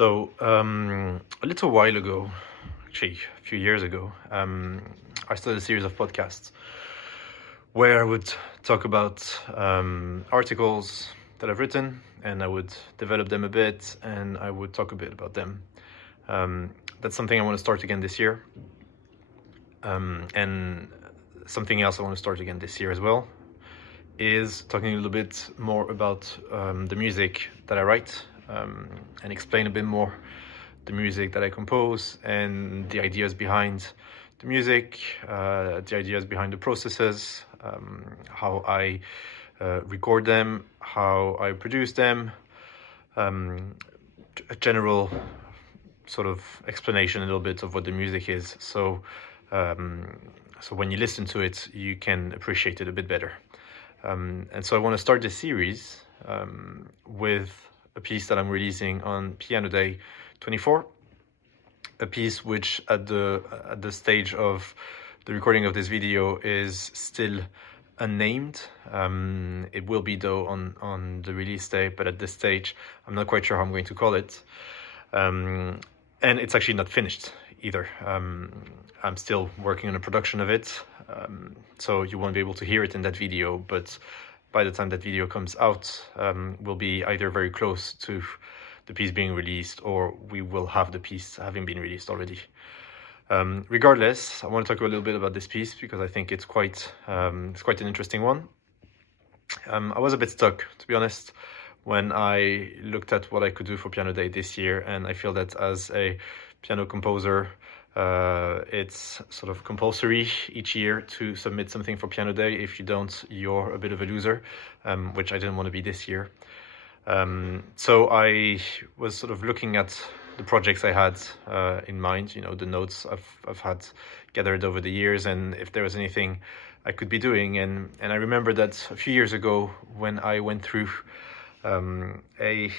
A little while ago, actually a few years ago, I started a series of podcasts where I would talk about articles that I've written, and I would develop them a bit, and I would talk a bit about them. That's something I want to start again this year. And something else I want to start again this year as well is talking a little bit more about the music that I write, and explain a bit more the music that I compose and the ideas behind the music, the ideas behind the processes, how I record them, how I produce them, a general sort of explanation a little bit of what the music is. So when you listen to it, you can appreciate it a bit better. And so I want to start this series with a piece that I'm releasing on Piano Day 24, a piece which at the stage of the recording of this video is still unnamed. It will be though on the release day, but at this stage I'm not quite sure how I'm going to call it. And it's actually not finished either. I'm still working on a production of it, so you won't be able to hear it in that video, but by the time that video comes out, we'll be either very close to the piece being released, or we will have the piece having been released already. Regardless, I want to talk a little bit about this piece because I think it's quite an interesting one. I was a bit stuck, to be honest, when I looked at what I could do for Piano Day this year, and I feel that as a piano composer, it's sort of compulsory each year to submit something for Piano Day. If you don't, you're a bit of a loser, which I didn't want to be this year. So I was sort of looking at the projects I had in mind, the notes I've had gathered over the years, and if there was anything I could be doing. And I remember that a few years ago when I went through a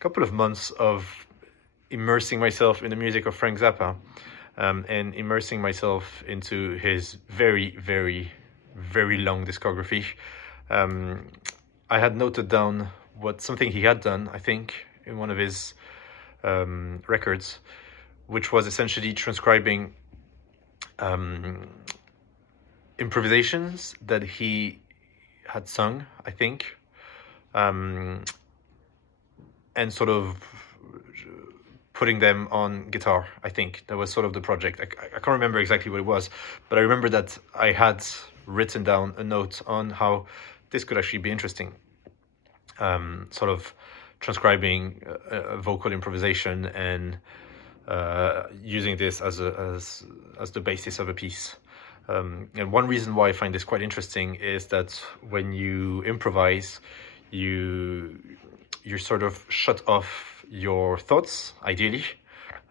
couple of months of immersing myself in the music of Frank Zappa, and immersing myself into his very, very, very long discography. I had noted down something he had done, I think, in one of his records, which was essentially transcribing improvisations that he had sung, I think, and sort of putting them on guitar. I think that was sort of the project. I can't remember exactly what it was, but I remember that I had written down a note on how this could actually be interesting, sort of transcribing a vocal improvisation and using this as the basis of a piece. And one reason why I find this quite interesting is that when you improvise, you're sort of shut off your thoughts, ideally,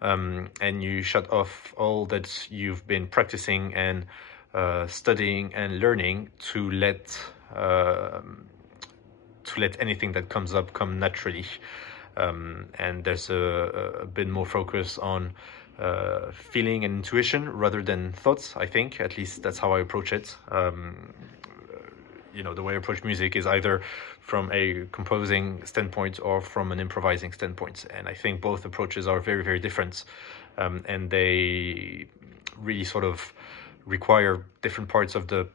and you shut off all that you've been practicing and studying and learning to let anything that comes up come naturally. And there's a bit more focus on feeling and intuition rather than thoughts, I think. At least that's how I approach it. The way I approach music is either from a composing standpoint or from an improvising standpoint. And I think both approaches are very, very different. And they really sort of require different parts of the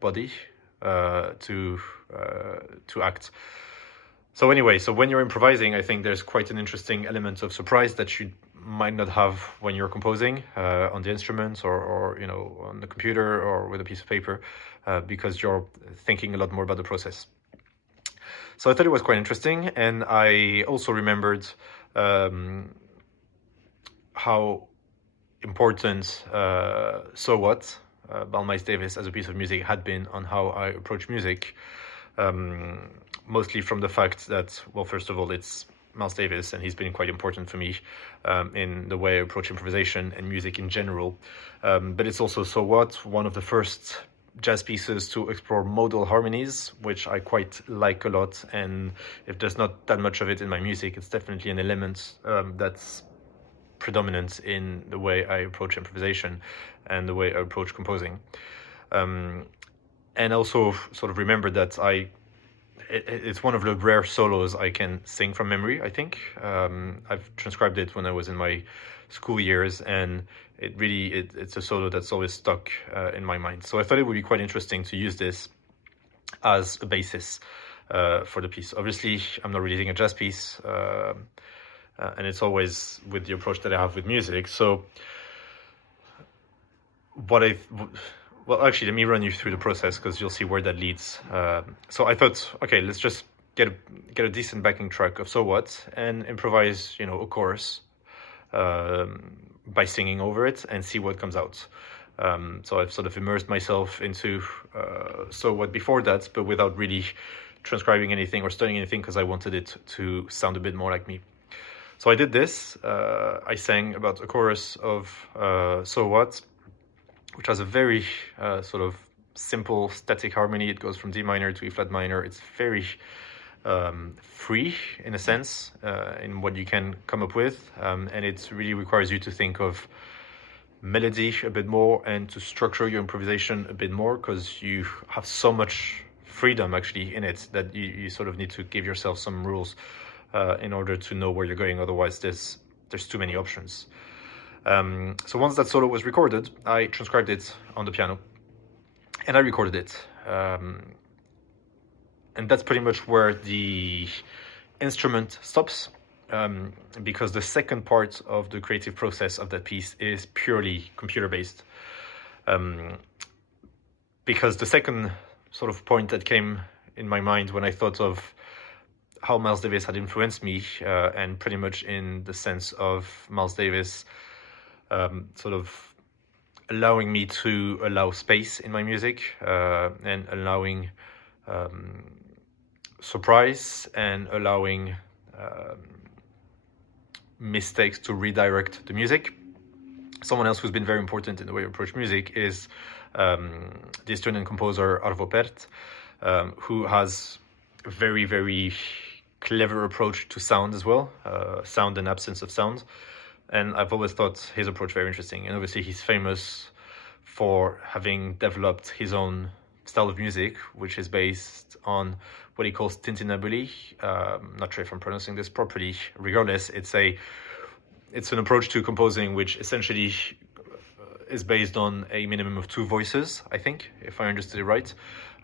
body to act. So anyway, when you're improvising, I think there's quite an interesting element of surprise that you might not have when you're composing on the instruments or on the computer or with a piece of paper, because you're thinking a lot more about the process. So I thought it was quite interesting, and I also remembered how important So What, by Miles Davis as a piece of music had been on how I approach music, mostly from the fact that, well, first of all, it's Miles Davis, and he's been quite important for me in the way I approach improvisation and music in general. But it's also So What, one of the first jazz pieces to explore modal harmonies, which I quite like a lot. And if there's not that much of it in my music, it's definitely an element that's predominant in the way I approach improvisation and the way I approach composing. And also sort of remember that I it's one of the rare solos I can sing from memory, I think. I've transcribed it when I was in my school years, and it's a solo that's always stuck in my mind. So I thought it would be quite interesting to use this as a basis for the piece. Obviously, I'm not releasing a jazz piece, and it's always with the approach that I have with music. So well, actually, let me run you through the process because you'll see where that leads. So I thought, okay, let's just get a decent backing track of So What and improvise, a chorus by singing over it and see what comes out. So I've sort of immersed myself into So What before that, but without really transcribing anything or studying anything because I wanted it to sound a bit more like me. So I did this. I sang about a chorus of So What, which has a very sort of simple static harmony. It goes from D minor to E flat minor. It's very free in a sense in what you can come up with, and it really requires you to think of melody a bit more and to structure your improvisation a bit more because you have so much freedom actually in it that you sort of need to give yourself some rules in order to know where you're going. Otherwise, there's too many options. So once that solo was recorded, I transcribed it on the piano and I recorded it. And that's pretty much where the instrument stops, because the second part of the creative process of that piece is purely computer-based. Because the second sort of point that came in my mind when I thought of how Miles Davis had influenced me, and pretty much in the sense of Miles Davis sort of allowing me to allow space in my music, and allowing surprise and allowing mistakes to redirect the music. Someone else who's been very important in the way I approach music is the Estonian composer Arvo Pärt, who has a very, very clever approach to sound as well, sound and absence of sound. And I've always thought his approach very interesting. And obviously he's famous for having developed his own style of music, which is based on what he calls tintinnabuli. Not sure if I'm pronouncing this properly. Regardless, it's an approach to composing which essentially is based on a minimum of two voices, I think, if I understood it right.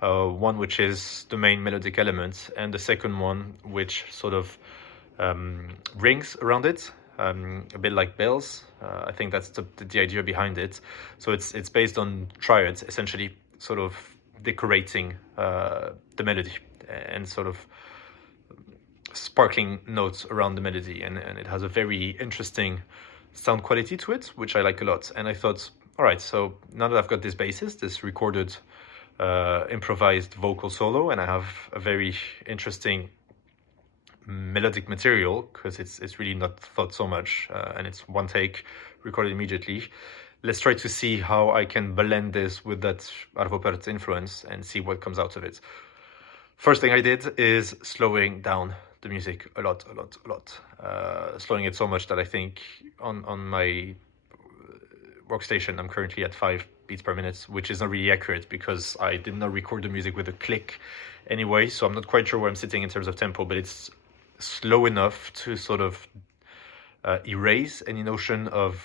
One which is the main melodic element, and the second one which sort of rings around it, a bit like bells. I think that's the idea behind it. So it's based on triads, essentially, sort of decorating the melody and sort of sparkling notes around the melody, and it has a very interesting sound quality to it, which I like a lot. And I thought, all right, so now that I've got this basis, this recorded improvised vocal solo, and I have a very interesting melodic material, because it's really not thought so much, and it's one take recorded immediately. Let's try to see how I can blend this with that Arvo Pärt influence and see what comes out of it. First thing I did is slowing down the music a lot. Slowing it so much that I think on my workstation I'm currently at 5 beats per minute, which is not really accurate because I did not record the music with a click anyway, so I'm not quite sure where I'm sitting in terms of tempo, but it's slow enough to sort of erase any notion of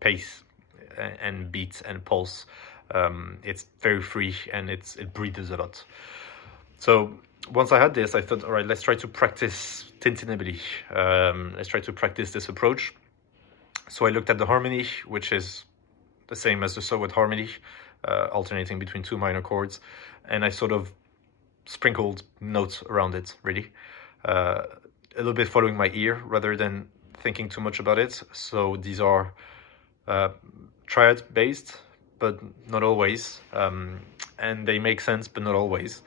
pace and beat and pulse. It's very free and it breathes a lot. So once I had this, I thought, all right, let's try to practice tintinnabuli. Let's try to practice this approach. So I looked at the harmony, which is the same as the So What harmony, alternating between two minor chords, and I sort of sprinkled notes around it, really. A little bit following my ear rather than thinking too much about it. So these are triad based, but not always, and they make sense, but not always.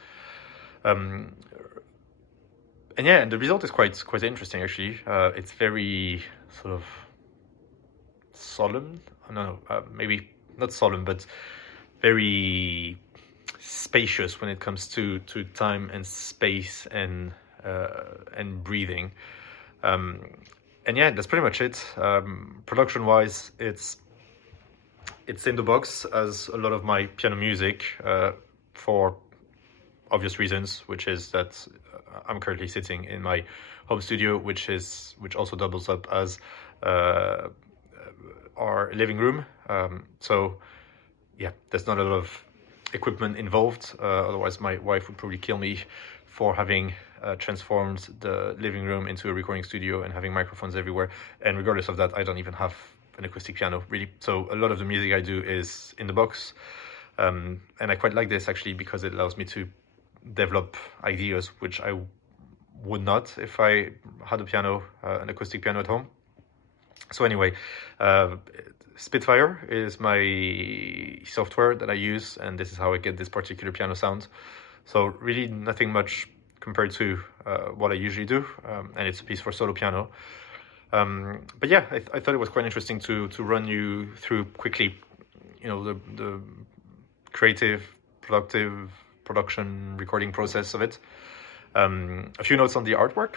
And yeah, and the result is quite interesting actually. It's very sort of solemn. No, maybe not solemn, but very spacious when it comes to time and space and breathing. And yeah, that's pretty much it. Production wise, it's in the box as a lot of my piano music for obvious reasons, which is that I'm currently sitting in my home studio, which also doubles up as our living room. So yeah, there's not a lot of equipment involved. Otherwise, my wife would probably kill me for having transformed the living room into a recording studio and having microphones everywhere. And regardless of that, I don't even have an acoustic piano, really. So a lot of the music I do is in the box. And I quite like this, actually, because it allows me to develop ideas which I would not if I had a piano, an acoustic piano at home. So anyway, Spitfire is my software that I use, and this is how I get this particular piano sound. So really nothing much compared to what I usually do, and it's a piece for solo piano. But yeah, I thought it was quite interesting to run you through quickly, the creative, productive production recording process of it. A few notes on the artwork.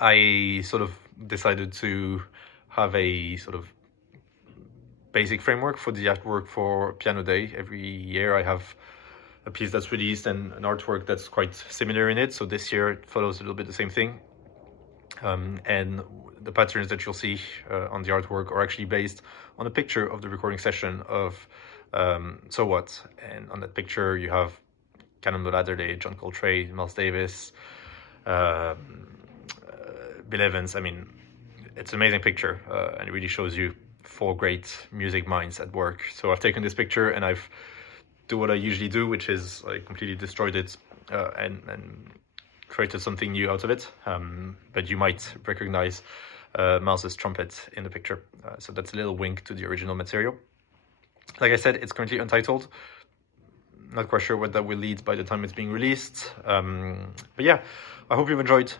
I sort of decided to have a sort of basic framework for the artwork for Piano Day. Every year I have a piece that's released and an artwork that's quite similar in it. So this year it follows a little bit the same thing. And the patterns that you'll see on the artwork are actually based on a picture of the recording session of So What. And on that picture you have Cannonball Adderley, John Coltrane, Miles Davis, Bill Evans. I mean, it's an amazing picture, and it really shows you 4 great music minds at work. So I've taken this picture and I've do what I usually do, which is I completely destroyed it and created something new out of it. But you might recognize Miles's trumpet in the picture. So that's a little wink to the original material. Like I said, it's currently untitled. Not quite sure what that will lead by the time it's being released. But yeah, I hope you've enjoyed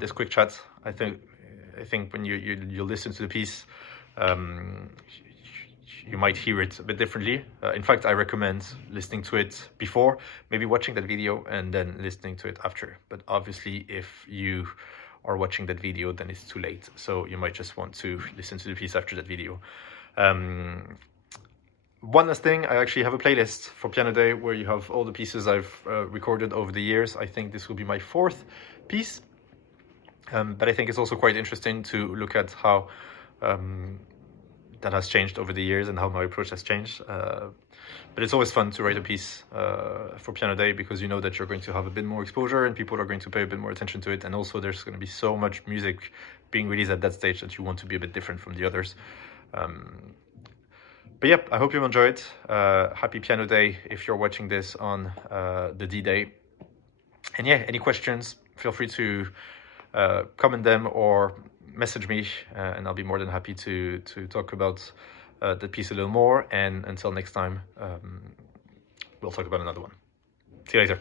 this quick chat. I think when you listen to the piece, you might hear it a bit differently. In fact, I recommend listening to it before, maybe watching that video and then listening to it after. But obviously, if you are watching that video, then it's too late. So you might just want to listen to the piece after that video. One last thing, I actually have a playlist for Piano Day where you have all the pieces I've recorded over the years. I think this will be my 4th piece. But I think it's also quite interesting to look at how that has changed over the years and how my approach has changed. But it's always fun to write a piece for Piano Day because you know that you're going to have a bit more exposure and people are going to pay a bit more attention to it. And also there's going to be so much music being released at that stage that you want to be a bit different from the others. But yeah, I hope you've enjoyed. Happy Piano Day if you're watching this on the D-Day. And yeah, any questions, feel free to comment them or message me, and I'll be more than happy to talk about the piece a little more. And until next time, we'll talk about another one. See you later.